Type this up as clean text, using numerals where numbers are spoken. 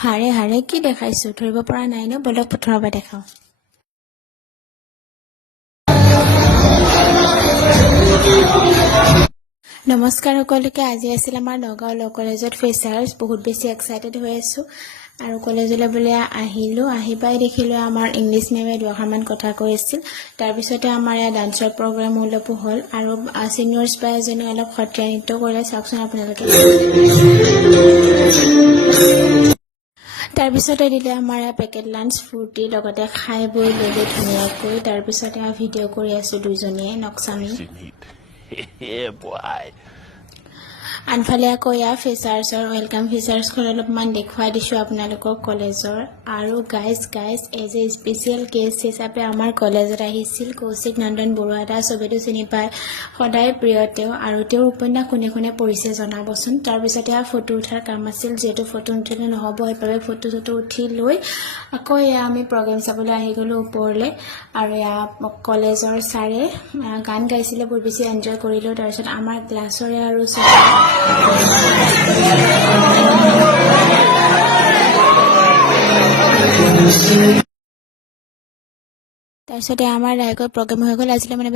হাৰে হাৰে কি দেখাইছো ধৰিব পৰা নাই ন বলক প্ৰথমৰ পৰা দেখাও নমস্কাৰ সকলোকে আজি আছিল আমাৰ নগাঁও ল কলেজত ফেচাৰ্ছ বহুত বেছি এক্সাইটেড হৈ আছো আৰু কলেজলৈ বলে আহিলো আহি পাই দেখিলো আমাৰ ইংলিছ মেমে দুআষাৰমান কথা কৈ আছিল তাৰ পিছতে আমাৰ ইয়া ডান্সৰ প্ৰগ্ৰাম অলপো হ'ল আৰু সিনিয়ৰ্ছ বাই এজনী অলপ সত্ৰীয়া নৃত্য কৰিলে চাওকচোন আপোনালোকে তাৰ পিছতে দিলে আমাৰ পেকেট লাঞ্চ ফুৰ্তি লগতে খাই বৈ ললে ধুনীয়াকৈ তাৰ পিছতে ভিডিঅ' কৰি আছো দুজনীয়ে নক্সামি আনফালে আকৌ ইয়া ফেচাৰ্ছৰ ৱেলকাম ফেচাৰ্ছখন অলপমান দেখুৱাই দিছোঁ আপোনালোকক কলেজৰ আৰু guys as a special case হিচাপে আমাৰ কলেজত আহিছিল কৌশিক নন্দন বৰুৱা দা চবেতো চিনি পায় সদায় প্ৰিয় তেওঁ আৰু তেওঁৰ উপন্যাস কোনে কোনে পঢ়িছে জনাবচোন তাৰপিছতে ফটো উঠাৰ কাম আছিল যিহেতু ফটো উঠিলে নহ'ব সেইবাবে ফটো উঠি লৈ আকৌ এয়া আমি প্ৰগ্ৰেম চাবলৈ আহি গ'লোঁ ওপৰলৈ আৰু এয়া কলেজৰ ছাৰে গান গাইছিলে বহুত বেছি এনজয় কৰিলোঁ তাৰপিছত আমাৰ ক্লাছৰে আৰু তাৰপিছতে আমাৰ লাহেকৈ প্ৰগ্ৰেম হৈ গ'ল আজিলৈ মানে